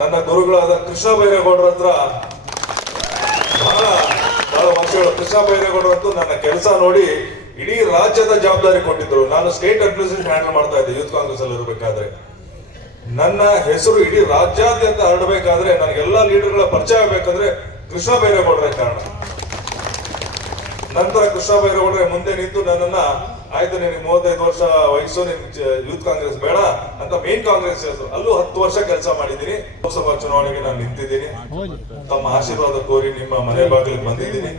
ನನ್ನ ಗುರುಗಳಾದ ಕೃಷ್ಣ ಬೈರೇಗೌಡರ ಹತ್ರ ಬಹಳ ಬಹಳ ವರ್ಷಗಳು ಕೃಷ್ಣ ಬೈರೇಗೌಡರ ಹತ್ರ ನನ್ನ ಕೆಲಸ ನೋಡಿ ಇಡೀ ರಾಜ್ಯದ ಜವಾಬ್ದಾರಿ ಕೊಟ್ಟಿದ್ರು. ನಾನು ಸ್ಟೇಟ್ ಅಡ್ಮಿನಿಸ್ಟ್ರೇಷನ್ ಹ್ಯಾಂಡಲ್ ಮಾಡ್ತಾ ಇದ್ದೆ ಯೂತ್ ಕಾಂಗ್ರೆಸ್ ಅಲ್ಲಿ ಇರಬೇಕಾದ್ರೆ. ನನ್ನ ಹೆಸರು ಇಡೀ ರಾಜ್ಯಾದ್ಯಂತ ಹರಡಬೇಕಾದ್ರೆ ನನಗೆಲ್ಲ ಲೀಡರ್ಗಳ ಪರಿಚಯ ಆಗಬೇಕಂದ್ರೆ ಕೃಷ್ಣ ಬೈರೇಗೌಡರೇ ಕಾರಣ. ನಂತರ ಕೃಷ್ಣ ಬೈರೇಗೌಡರೇ ಮುಂದೆ ನಿಂತು ನನ್ನನ್ನ ಆಯ್ತು, ನಿನಗೆ ಮೂವತ್ತೈದು ವರ್ಷ ವಯಸ್ಸು, ನಿನ್ ಯೂತ್ ಕಾಂಗ್ರೆಸ್ ಬೇಡ ಅಂತ ಮೇನ್ ಕಾಂಗ್ರೆಸ್ ಅಲ್ಲೂ ಹತ್ತು ವರ್ಷ ಕೆಲಸ ಮಾಡಿದ್ದೀನಿ. ಲೋಕಸಭಾ ಚುನಾವಣೆಗೆ ನಾನು ನಿಂತಿದ್ದೀನಿ. ತಮ್ಮ ಆಶೀರ್ವಾದ ಕೋರಿ ನಿಮ್ಮ ಮನೆ ಬಾಗಿಲಿಗೆ ಬಂದಿದ್ದೀನಿ.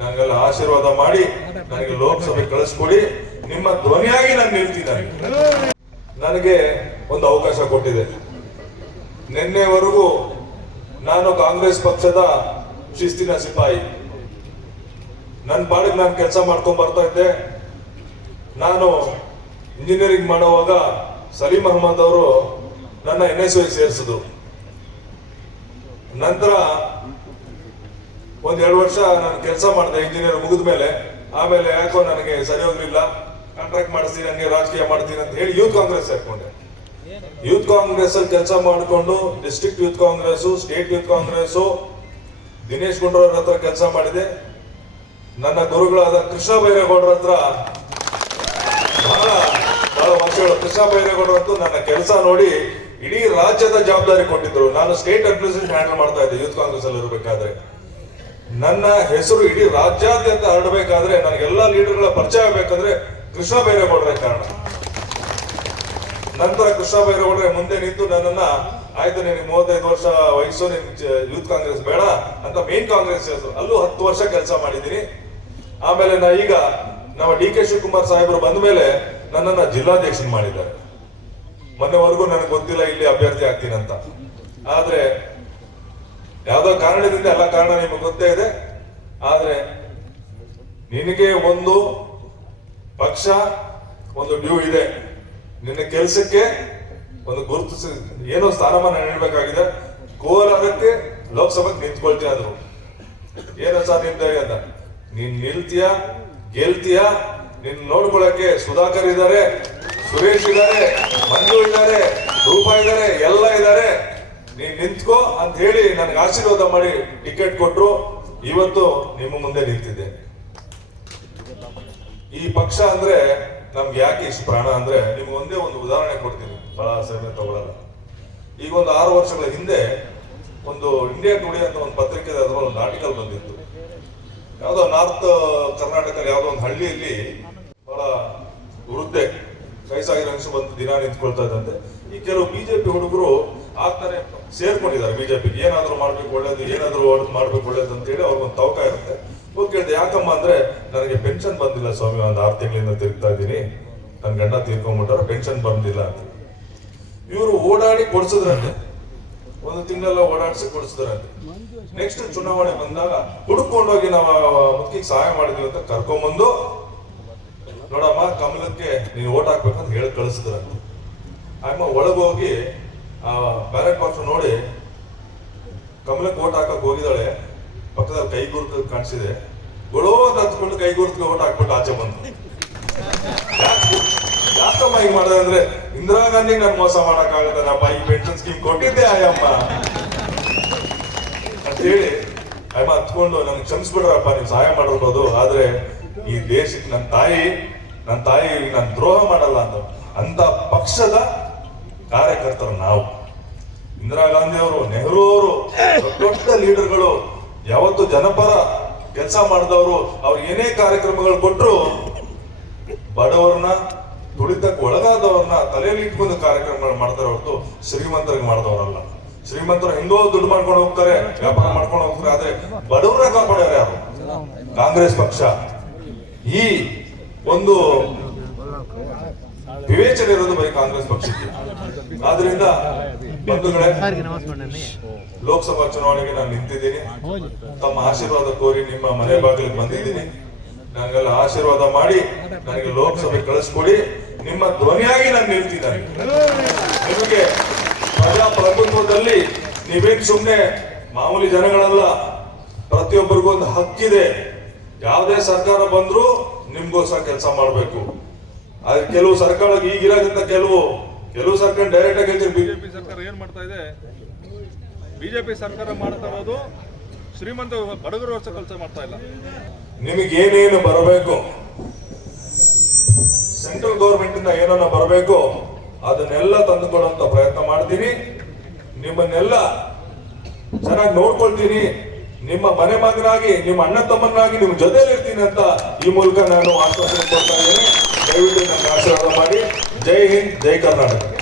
ನನಗೆಲ್ಲ ಆಶೀರ್ವಾದ ಮಾಡಿ, ನನಗೆ ಲೋಕಸಭೆ ಕಳಿಸ್ಕೊಡಿ. ನಿಮ್ಮ ಧ್ವನಿಯಾಗಿ ನಾನು ನಿಲ್ತಿದ್ದಾನೆ. ನನಗೆ ಒಂದು ಅವಕಾಶ ಕೊಟ್ಟಿದೆ. ನಿನ್ನೆವರೆಗೂ ನಾನು ಕಾಂಗ್ರೆಸ್ ಪಕ್ಷದ ಶಿಸ್ತಿನ ಸಿಪಾಯಿ. ನನ್ನ ಪಾಡಿಗೆ ನಾನು ಕೆಲಸ ಮಾಡ್ಕೊಂಡ್ ಬರ್ತಾ ಇದ್ದೆ. ನಾನು ಇಂಜಿನಿಯರಿಂಗ್ ಮಾಡುವಾಗ ಸಲೀಂ ಅಹಮದ್ ಅವರು ನನ್ನ ಎನ್ ಎಸ್ ಐ ಸೇರಿಸಿದ್ರು. ನಂತರ ಒಂದೆರಡು ವರ್ಷ ನಾನು ಕೆಲಸ ಮಾಡಿದೆ ಇಂಜಿನಿಯರ್ ಮುಗಿದ ಮೇಲೆ ಆಮೇಲೆ ಯಾಕೋ ನನಗೆ ಸರಿ ಹೋಗ್ಲಿಲ್ಲ. ಕಾಂಟ್ರಾಕ್ಟ್ ಮಾಡಿಸ್ತೀನಿ ನನಗೆ ರಾಜಕೀಯ ಮಾಡ್ತೀನಿ ಅಂತ ಹೇಳಿ ಯೂತ್ ಕಾಂಗ್ರೆಸ್ ಸೇರ್ಕೊಂಡೆ. ಯೂತ್ ಕಾಂಗ್ರೆಸ್ ಅಲ್ಲಿ ಕೆಲಸ ಮಾಡಿಕೊಂಡು district youth Congress state youth Congress Dinesh Gundu Rao ಹತ್ರ ಕೆಲಸ ಮಾಡಿದೆ. ನನ್ನ ಗುರುಗಳಾದ ಕೃಷ್ಣ ಬೈರೇಗೌಡರ ಹತ್ರ ಬಹಳ ಬಹಳ ವರ್ಷಗಳು ಕೃಷ್ಣ ಬೈರೇಗೌಡರು ಅಂತೂ ನನ್ನ ಕೆಲಸ ನೋಡಿ ಇಡೀ ರಾಜ್ಯದ ಜವಾಬ್ದಾರಿ ಕೊಟ್ಟಿದ್ರು. ನಾನು ಸ್ಟೇಟ್ ಅಡ್ಮಿನಿಸ್ಟ್ರೇಷನ್ ಹ್ಯಾಂಡಲ್ ಮಾಡ್ತಾ ಇದ್ದೆ ಯೂತ್ ಕಾಂಗ್ರೆಸ್ ಅಲ್ಲಿ ಇರಬೇಕಾದ್ರೆ. ನನ್ನ ಹೆಸರು ಇಡೀ ರಾಜ್ಯಾದ್ಯಂತ ಹರಡಬೇಕಾದ್ರೆ ನನಗೆಲ್ಲ ಲೀಡರ್ಗಳ ಪರಿಚಯ ಆಗಬೇಕಂದ್ರೆ ಕೃಷ್ಣ ಬೈರೇಗೌಡರೇ ಕಾರಣ. ನಂತರ ಕೃಷ್ಣ ಬೈರೇಗೌಡರೇ ಮುಂದೆ ನಿಂತು ನನ್ನನ್ನ, ಆಯ್ತು ನಿನಗೆ ಮೂವತ್ತೈದು ವರ್ಷ ವಯಸ್ಸು, ನಿನ್ ಯೂತ್ ಕಾಂಗ್ರೆಸ್ ಬೇಡ ಅಂತ ಮೇನ್ ಕಾಂಗ್ರೆಸ್ ಅಲ್ಲೂ ಹತ್ತು ವರ್ಷ ಕೆಲಸ ಮಾಡಿದ್ದೀನಿ. ಆಮೇಲೆ ನಾ ಈಗ ನಮ್ಮ ಡಿ ಕೆ ಶಿವಕುಮಾರ್ ಸಾಹೇಬರು ಬಂದ ಮೇಲೆ ನನ್ನನ್ನ ಜಿಲ್ಲಾಧ್ಯಕ್ಷನ್ ಮಾಡಿದ್ದಾರೆ. ಮೊನ್ನೆವರೆಗೂ ನನಗೆ ಗೊತ್ತಿಲ್ಲ ಇಲ್ಲಿ ಅಭ್ಯರ್ಥಿ ಆಗ್ತೀನಂತ ಆದ್ರೆ ಯಾವ್ದೋ ಕಾರಣದಿಂದ ಎಲ್ಲ ಕಾರಣ ನಿಮಗೆ ಗೊತ್ತೇ ಇದೆ. ಆದ್ರೆ ನಿನಗೆ ಒಂದು ಪಕ್ಷ, ಒಂದು ಡ್ಯೂ ಇದೆ. ನಿನ್ನ ಕೆಲಸಕ್ಕೆ ಒಂದು ಗುರುತಿಸ ಏನೋ ಸ್ಥಾನಮಾನ ನೀಡಬೇಕಾಗಿದೆ. ಕೋಲಾರಕ್ಕೆ ಲೋಕಸಭೆಗೆ ನಿಂತ್ಕೊಳ್ತೀಯ ಅಂದ್ರು. ಏನೋ ಸರ್ ನಿಮ್ದ ಅಂತ. ನೀನ್ ನಿಲ್ತೀಯ ಗೆಲ್ತೀಯ? ನಿನ್ ನೋಡ್ಕೊಳಕ್ಕೆ ಸುಧಾಕರ್ ಇದ್ದಾರೆ, ಸುರೇಶ್ ಇದ್ದಾರೆ, ಮಂಜು ಇದ್ದಾರೆ, ರೂಪ ಇದ್ದಾರೆ, ಎಲ್ಲ ಇದ್ದಾರೆ. ನೀ ನಿಂತ್ಕೋ ಅಂತ ಹೇಳಿ ನನಗೆ ಆಶೀರ್ವಾದ ಮಾಡಿ ಟಿಕೆಟ್ ಕೊಟ್ಟರು ಇವತ್ತು ನಿಮ್ಮ ಮುಂದೆ ನಿಂತಿದ್ದೆ. ಈ ಪಕ್ಷ ಅಂದ್ರೆ ನಮ್ಗೆ ಯಾಕೆ ಇಷ್ಟು ಪ್ರಾಣ ಅಂದ್ರೆ ನಿಮ್ಗೆ ಒಂದೇ ಒಂದು ಉದಾಹರಣೆ ಕೊಡ್ತೀನಿ. ಬಹಳ ಸಮಯ ತಗೊಳ್ಳಲ್ಲ. ಈಗ ಒಂದು ಆರು ವರ್ಷಗಳ ಹಿಂದೆ ಒಂದು ಇಂಡಿಯಾ ಟುಡೇ ಅಂತ ಒಂದು ಪತ್ರಿಕೆ ಒಂದು ಆರ್ಟಿಕಲ್ ಬಂದಿತ್ತು. ಯಾವ್ದೋ ನಾರ್ತ್ ಕರ್ನಾಟಕದಲ್ಲಿ ಯಾವುದೋ ಒಂದು ಹಳ್ಳಿಯಲ್ಲಿ ಬಹಳ ವೃದ್ಧೆ ವಯಸ್ಸಾಗಿರೋ ಬಂದು ದಿನ ನಿಂತ್ಕೊಳ್ತಾ ಇದ್ದಂತೆ. ಈ ಕೆಲವು ಬಿಜೆಪಿ ಹುಡುಗರು ಆಗ್ತಾನೆ ಸೇರ್ಕೊಂಡಿದ್ದಾರೆ ಬಿಜೆಪಿಗೆ ಏನಾದರೂ ಮಾಡ್ಬೇಕು ಒಳ್ಳೇದು, ಏನಾದರೂ ಮಾಡ್ಬೇಕು ಒಳ್ಳೇದು ಅಂತ ಹೇಳಿ ಅವ್ರಿಗೊಂದು ತವಕ ಇರುತ್ತೆ. ಹೋಗಿ ಕೇಳಿದೆ, ಯಾಕಮ್ಮ ಅಂದ್ರೆ ನನಗೆ ಪೆನ್ಷನ್ ಬಂದಿಲ್ಲ ಸ್ವಾಮಿ, ಒಂದು ಆರು ತಿಂಗಳಿಂದ ತಿರುಗ್ತಾ ಇದ್ದೀನಿ. ನನ್ನ ಗಂಡ ತೀರ್ಕೊಂಡ್ಬಿಟ್ಟಾರ ಪೆನ್ಷನ್ ಬಂದಿಲ್ಲ ಅಂತ. ಇವರು ಓಡಾಡಿ ಕೊಡ್ಸಿದ್ರಂತೆ. ಒಂದು ತಿಂಗಳೆಲ್ಲ ಓಡಾಡಿಸಿ ಕೊಡಿಸ್ತಾರಂತೆ ನೆಕ್ಸ್ಟ್ ಚುನಾವಣೆ ಬಂದಾಗ ಹುಡುಕೊಂಡೋಗಿ ನಾವು ಮುಖ್ಯಕ್ಕೆ ಸಹಾಯ ಮಾಡಿದ್ವಿ ಅಂತ ಕರ್ಕೊಂಬಂದು, ನೋಡಮ್ಮ, ಕಮಲಕ್ಕೆ ನೀನು ಓಟ್ ಹಾಕ್ಬೇಕಂತ ಹೇಳಿ ಕಳಿಸಿದ್ರಂತೆ ಅಮ್ಮ ಒಳಗೋಗಿ ಬ್ಯಾಲೆಟ್ ಬಾಕ್ಸ್ ನೋಡಿ, ಕಮಲಕ್ಕೆ ಓಟ್ ಹಾಕಕ್ ಹೋಗಿದ್ದಾಳೆ. ಪಕ್ಕದಲ್ಲಿ ಕೈ ಗುರುತು ಕಾಣಿಸಿದೆ. ಗೊಳೋ ಅಂತ ಹತ್ಕೊಂಡು ಕೈ ಗುರುತಿಗೆ ಓಟ್ ಹಾಕ್ಬಿಟ್ಟು ಆಚೆ ಬಂದು ಯಾಕಮ್ಮ ಹಿಂಗ್ ಅಂದ್ರೆ ಇಂದಿರಾ ಗಾಂಧಿ ನನ್ ಮೋಸ ನಾ ಈ ಪೆನ್ಷನ್ ಸ್ಕೀಮ್ ಕೊಟ್ಟಿದ್ದೆ, ಆಯಮ್ಮ. ಅಂತ ಹೇಳಿ ಅಮ್ಮ ಹತ್ಕೊಂಡು ನನ್ಗೆ ಕ್ಷಮಿಸ್ಬಿಡ್ರಪ್ಪ, ನೀವು ಸಹಾಯ ಮಾಡಿರ್ಬೋದು. ಆದ್ರೆ ಈ ದೇಶಕ್ಕೆ ನನ್ನ ತಾಯಿ ನನ್ನ ತಾಯಿ ನನ್ ದ್ರೋಹ ಮಾಡಲ್ಲ ಅಂತ ಅಂತ ಪಕ್ಷದ ಕಾರ್ಯಕರ್ತರು ನಾವು. ಇಂದಿರಾ ಗಾಂಧಿ ಅವರು, ನೆಹರು ಅವರು, ದೊಡ್ಡ ಲೀಡರ್ಗಳು, ಯಾವತ್ತು ಜನಪರ ಕೆಲಸ ಮಾಡಿದವರು, ಅವ್ರು ಏನೇ ಕಾರ್ಯಕ್ರಮಗಳು ಕೊಟ್ಟರು ಬಡವರನ್ನ ತುಳಿತಕ್ಕೆ ಒಳಗಾದವ್ರನ್ನ ತಲೆಯಲ್ಲಿ ಇಟ್ಕೊಂಡು ಕಾರ್ಯಕ್ರಮಗಳು ಮಾಡ್ತಾರೆ ಹೊರತು ಶ್ರೀಮಂತರಿಗೆ ಮಾಡಿದವರಲ್ಲ. ಶ್ರೀಮಂತರು ಹಿಂದೋ ದುಡ್ಡು ಮಾಡ್ಕೊಂಡು ಹೋಗ್ತಾರೆ, ವ್ಯಾಪಾರ ಮಾಡ್ಕೊಂಡು ಹೋಗ್ತಾರೆ, ಆದ್ರೆ ಬಡವರ ಕಾಪಾಡ್ಯಾರ ಯಾರು? ಕಾಂಗ್ರೆಸ್ ಪಕ್ಷ. ಈ ಒಂದು ವಿವೇಚನೆ ಇರೋದು ಬರೀ ಕಾಂಗ್ರೆಸ್ ಪಕ್ಷಕ್ಕೆ. ಆದ್ರಿಂದ ಬಂಧುಗಳೇ, ಲೋಕಸಭಾ ಚುನಾವಣೆಗೆ ನಾನು ನಿಂತಿದ್ದೀನಿ. ತಮ್ಮ ಆಶೀರ್ವಾದ ಕೋರಿ ನಿಮ್ಮ ಮನೆ ಬಾಗಿಲಿಗೆ ಬಂದಿದ್ದೀನಿ. ನನಗೆಲ್ಲ ಆಶೀರ್ವಾದ ಮಾಡಿ ನನಗೆ ಲೋಕಸಭೆ ಕಳಿಸ್ಕೊಡಿ. ನಿಮ್ಮ ಧ್ವನಿಯಾಗಿ ನಾನು ನಿಲ್ತಿದ್ದಾನೆ. ನಿಮಗೆ ಪ್ರಜಾಪ್ರಭುತ್ವದಲ್ಲಿ ನೀವೇನ್ ಸುಮ್ಮನೆ ಮಾಮೂಲಿ ಜನಗಳಲ್ಲ, ಪ್ರತಿಯೊಬ್ಬರಿಗೂ ಒಂದು ಹಕ್ಕಿದೆ. ಯಾವುದೇ ಸರ್ಕಾರ ಬಂದ್ರೂ ನಿಮ್ಗೋಸ್ಕರ ಕೆಲಸ ಮಾಡಬೇಕು. ಆದ್ರೆ ಕೆಲವು ಸರ್ಕಾರ ಈಗಿರೋದ್ರಿಂದ ಕೆಲವು ಕೆಲವು ಸರ್ಕಾರ ಡೈರೆಕ್ಟ್ ಆಗಿ ಬಿಜೆಪಿ ಸರ್ಕಾರ ಏನ್ ಮಾಡ್ತಾ ಇದೆ? ಬಿಜೆಪಿ ಸರ್ಕಾರ ಮಾಡ್ತಾ ಇರೋದು ಶ್ರೀಮಂತ ಬಡಗರು ವರ್ಷ ಕೆಲಸ ಮಾಡ್ತಾ ಇಲ್ಲ. ನಿಮಗೇನೇನು ಬರಬೇಕು? ಸೆಂಟ್ರಲ್ ಗೌರ್ಮೆಂಟ್ ಇಂದ ಏನನ್ನ ಬರಬೇಕು? ಅದನ್ನೆಲ್ಲ ತಂದುಕೊಡುವಂತ ಪ್ರಯತ್ನ ಮಾಡ್ತೀನಿ. ನಿಮ್ಮನ್ನೆಲ್ಲ ಚೆನ್ನಾಗಿ ನೋಡ್ಕೊಳ್ತೀನಿ. ನಿಮ್ಮ ಮನೆ ಮಗನಾಗಿ, ನಿಮ್ಮ ಅಣ್ಣ ತಮ್ಮನಾಗಿ, ನಿಮ್ಮ ಜೊತೆಯಲ್ಲಿ ಇರ್ತೀನಿ ಅಂತ ಈ ಮೂಲಕ ನಾನು ಆಶ್ವಾಸನೆ ಕೊಡ್ತಾ ಇದ್ದೀನಿ. ದಯವಿಟ್ಟು ನನ್ನ ಆಶೀರ್ವಾದ ಮಾಡಿ. ಜೈ ಹಿಂದ್, ಜೈ ಕರ್ನಾಟಕ.